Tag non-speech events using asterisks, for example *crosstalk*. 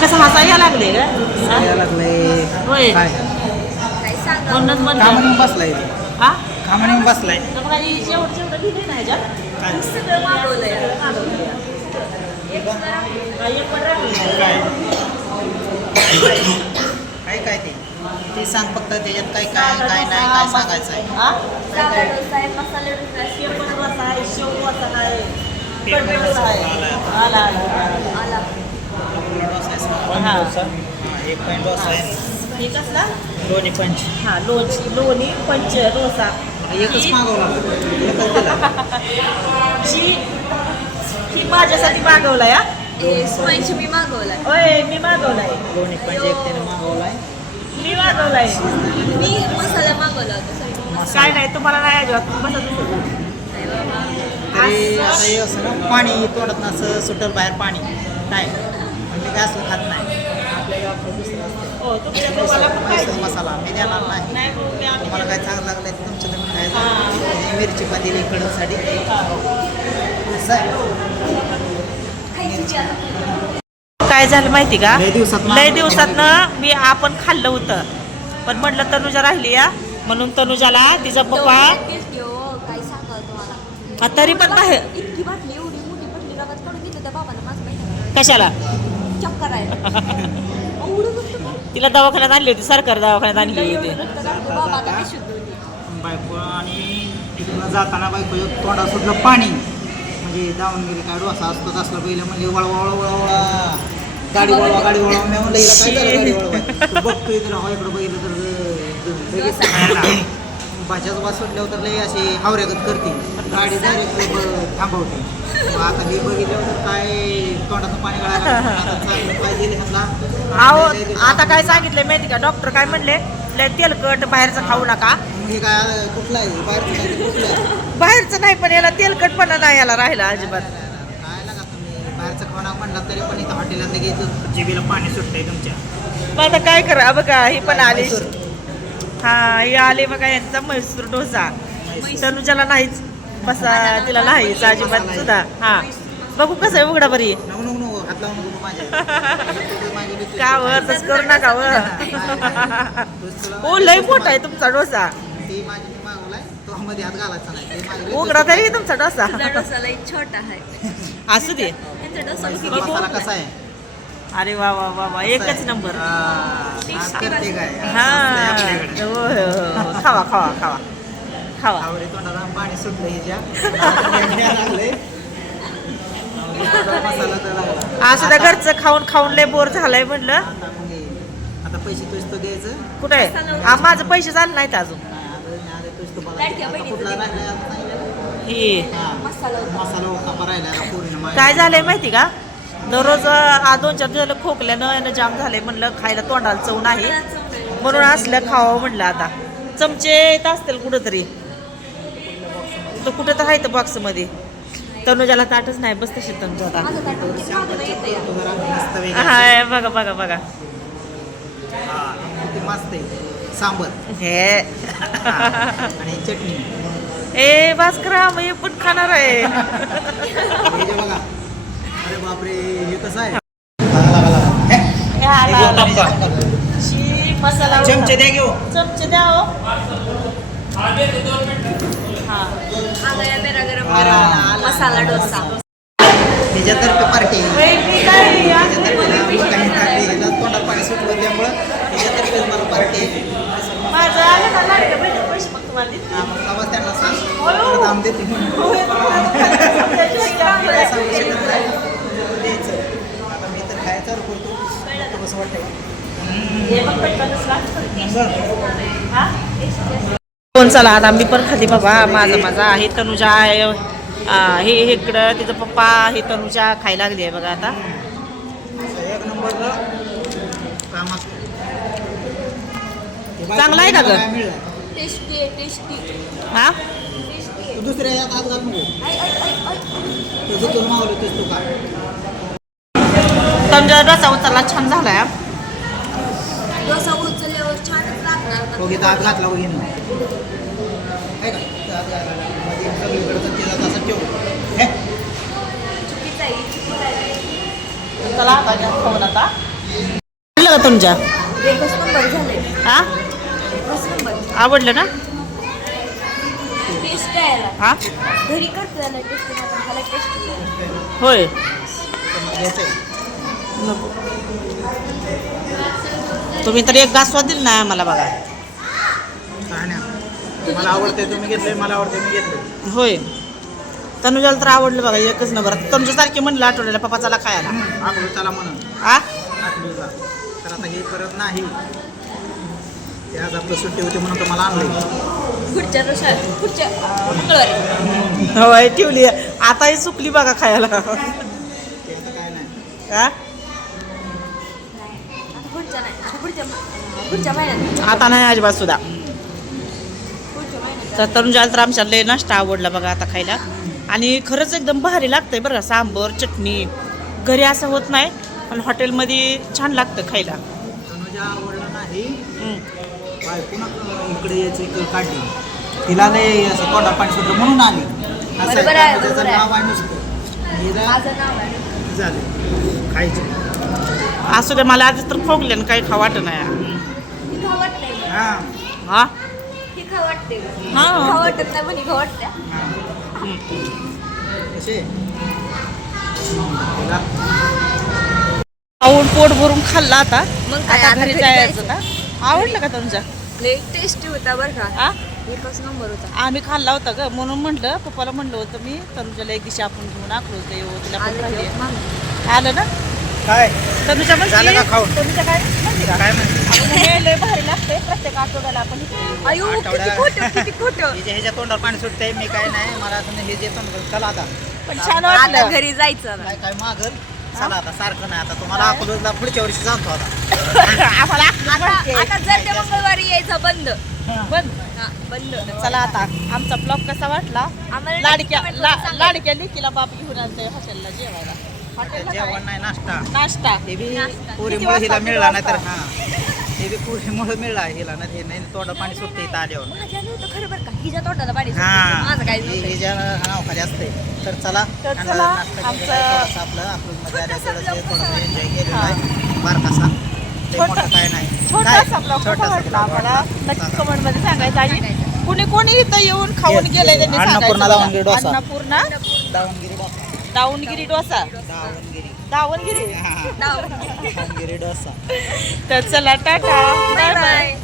कसं हसायला लागले का? यायला लागलंय होय. काय? म्हणूनच म्हणलं कामाने बसलाय. हा? कामाने बसलाय. तर मग आधी जेवढं जेवढं लिहिले ना ह्याच्यात काय? सगळं मागवलंय. हा, एक पण राहिलं. काय? काय ते? ते सांग फक्त त्याच्यात काय काय काय नाही काय सांगायचं आहे हा? साधा डोसा आहे मसाला डोसा आहे शेवट आहे, शेव आहे. आला, आला, आला. हा. एक पॉईंट डोसा आहे. हे कसला दोन्ही पंच. हा लोणची लोणी पंच डोसा. एकच ही- मागवला. एकच दिला. *laughs* ही ही माझ्यासाठी मागवलाय हा? हे स्पंज मी मागवलाय. ओय मी मागवलाय. दोन्ही पंच एक त्याने मागवलाय. मी मागवलाय. मी मसाला मागवला होता सॉरी काय नाही तुम्हाला नाही अजिबात. बसा तुम्ही. नाही बाबा. तरी आता हे असं ना पाणी तोंडात असं सुटल बाहेर पाणी. काय? पण मी काय असलं खात नाही. आपल्या गावाकडं दुसरं असतं. हो पण काय म्हैसूर मसाला मी देणार नाही. नाही मी तुम्हाला काय चांगलं लागलं तुमच्या तुम्ही खायचं ही. मिरची पण दिली कडूसाठी. असं आहे. काय झालं माहिती का? लय दिवसात लय दिवसातनं मी आपण खाल्लं होतं. पण म्हटलं तनुजा राहिली या. म्हणून तनुजाला तिचा पप्पा हो हा, तरी पण बाहेर. कशाला? चक्कर आहे एवढं नुसतं काय? तिला दवाखान्यात आणली होती सरकारी दवाखान्यात आणली होती. एवढं नुसतं काढलं. बाबा आता काय शुद्ध होती. बायको आणि तिकडून जाताना बायको तोंडात सुटलं पाणी. म्हणजे दावणगिरी काय डोसा असतो तसलं पहिलं म्हणजे वळवा वळवा वळवा. गाडी वळवा गाडी वळवा. मी म्हणलं हिला काय झालं गाडी वळवा? तू बघतोय तर हो इकडं बघितलं तर अं, लगेच खायला. भाज्याच वास सुटल्यावर तर लई अशी हावऱ्यागत करते. गाडी डायरेक्ट थांबवते. मग आता हे बघितल्यावर तर काय तोंडातून पाणी गळायला लागलं. आता चांगलं पाय दिले ह्यांना. अहो आता काय सांगितलंय माहिती का? डॉक्टर काय म्हणले? लय तेलकट बाहेरचं खाऊ नका. बाहेरचं नाही पण याला तेलकटपणा नाही याला राहिला अजिबात. बाहेरचं म्हणलं तरी पण इथं हॉटेलात लगेच जिबीला पाणी सुटतंय तुमच्या. मग आता काय करा बघा ही पण आली. हा ही आली बघा यांचा म्हैसूर डोसा. तनुजाला नाहीच. बसा तिला नाहीच अजिबात सुद्धा. हा. बघू कसं आहे उघडा बरी. हात माझ्या. *laughs* का तसं करू नका वर. ओ लय मोठा आहे तुमचा डोसा. ती माझी मी मागवलाय तो मध्ये हात घालायचा नाही. ते माझी उघडा तरी तुमचा डोसा. छोटा आहे. *laughs* असू दे. मसाला कसा आहे? अरे वा वा वा वा एकच नंबर. हा, करते काय? हा. हो हो हो. खावा खावा खावा. खावा. तोंडाला पाणी सुटलं हिच्या. *laughs* मसाला तर असं त्या घरचं खाऊन खाऊन लय बोर झालंय म्हणलं. आता मग हे, आता पैसे तुझ तो द्यायचं कुठे आहे? हा, माझं पैसे झाले नाहीत अजून. नाही, आता आले तुझ तो मला लाडक्या आता बहिणीचं कुठला ते. राहिलाय आता सांगितलं. ही. हा. मसाला होता. मसाला आता. काय झालंय माहिती का? दररोज आ, दोन चार दिवस झालं खोकल्यानं यानं जाम झालंय म्हणलं खायला तोंडाला चव नाही. म्हणून असलं खावं म्हणलं आता. चमचे येत असतील कुठंतरी. तर कुठं तर आहे तर बॉक्समध्ये तनुजाला ताटच नाही बस तशी तनुजा. हाय बघा बघा बघा. हा, मस्त आहे सांबर हे आणि चटणी ए भास्करा मग हे पण खाणार आहे. हे बघा अरे बापरे हे कसं आहे. हे, हे. हे मसाला चमचे द्या घेऊ चमचे द्या हो हा. हा. मसाला डोसा. त्याच्यातर्फे पार्टी तोंडात पाणी सुटलं त्यामुळं त्याच्यातर्फे मला पार्टी. हा, त्यांना सांग. हो. परत आम्ही देते. काय सांगू शकत नाही. द्यायचं. आता मी तर खायचं करतो. आता कसं वाटतंय. हे. हा? कोण चला आता मी पण खाते बाबा. माझा माझा आहे. तनुजा आहे. हे हे इकडं तिचं पप्पा हे तनुजा खायला लागली आहे बघा आता. हे चांगलं आहे का गं? काय मिळालं? टेस्टी आहे टेस्टी. हा? तनुजा रसा उचलला छान झालाय हा. डोसा उचलल्यावर घेता हात घातला मध्ये सगळीकडचं ठेव. हे? चला आता घ्या खाऊन आता. आवडलं का तुमच्या? हा? आवडलं ना? हा? घरी होय. तुम्ही तर एक घास दिल ना आम्हाला बघा. मला आवडते तुम्ही मला आवडते मी होय. तनुजाला तर आवडलं बघा एकच नंबर. तनुजासारखी म्हणलं आठवड्याला पप्पा चला खायला. म्हणून. आ? तर आता हे करत नाही. ते आज आपलं सुट्टी होती म्हणून तुम्हाला आणलं पुढच्या रोषा पुढच्या मंगळवारी. होय ठेवली. आता ही चुकली बघा खायला. काय नाही हा आता पुढच्या नाही आता पुढच्या पुढच्या महिन्यात. आता नाही अजिबात सुद्धा. तर तरुणजाला तर आमच्या लय नाश्ता आवडला बघा आता खायला. आणि खरंच एकदम भारी लागतंय बरं का सांबर चटणी घरी असं होत नाही पण हॉटेलमध्ये छान लागतं खायला. आवडलं नाही. इकडे तिला लय असं तोंडा पाणी सुटलं म्हणून आली. असं आहे, बरोबर आहे, त्याचं बरोबर आहे. नाव आहे नुसतं. हिला माझं नाव आहे. झाले. खायचे. असू दे मला आधी तर खोकले आणि काही खा वाटत नाही. ही. हा? हा. वाटते नाही खाऊन पोट भरून खाल्ला आता. मग काय, आता घरी जायचं का? आवडलं का तुमच्या लय टेस्टी होता बरं का. एकच नंबर होता. आम्ही खाल्ला होता ग. म्हणून म्हटलं पप्पाला म्हणलं होतं मी तनुजाला एक दिवशी आपण घेऊन आखलो तिला पण आलं ना? काय? तनुजा खाऊन? तनुजा काय? काय म्हणते? अगं, हे लय भारी लागते प्रत्येक आठवड्याला आपण किती खोटं किती खोटं. *laughs* ह्याच्या तोंडावर पाणी सुटतंय मी काय नाही मला असं हे जे तोंड चला आता. पण छान आता वाटलं घरी जायचं. काय काय मागल? चला आता सारखं नाही आता. तुम्हाला अकोलला पुढच्या वर्षी जातो आता. *laughs* आम्हाला आखलं आता माहितीये. आता जर ते मंगळवारी यायचं बंद. बंद. हा बंद. चला आता. आमचा ब्लॉग कसा वाटला? आम्हाला लाडक्या ला-. लाडक्या लिकीला बाप घेऊन आलते हॉटेलला जेवायला. जेवण काय? नाही नाश्ता नाश्ता हे बी नाश्ता. पुरीमुळे किती वाजता? हिला किती मिळला नाही तर? हा हे बी पुरीमुळे मिळला हिला नाही हे नाही तोंड पाणी सुटते इथं आल्यावर माझ्या नव्हतं खरं बरं का हिच्या तोंडाला पाणी सुटलं. माझं काय नव्हतं हिच्या नावाखाली असते तर चला तर आणि चला, नाश्ता आमचं- केलेला आहे. थोडासा आपलं आपलं मध्ये आल्या छोटासा थोडंसं vlog थोडंसं कसा एन्जॉय केलेला. आहे बारकासा ते छोटा- मोठं काय नाही काय? छोटासा ब्लॉग कसा छोटासा वाटला vlog आम्हाला वाटला. नक्की चला. कमेंटमध्ये सांगायचं आणि सांगायचं. कुणी कोणी इथं येऊन खाऊन Yes, गेलंय त्यांनी अन्नपूर्णा सांगायचं दावणगिरी. डोसा. अन्नपूर्णा दावणगिरी दावणगिरी डोसा. दावणगिरी. दावणगिरी? हा. दावणगिरी. डोसा. तर चला टाटा. Bye bye.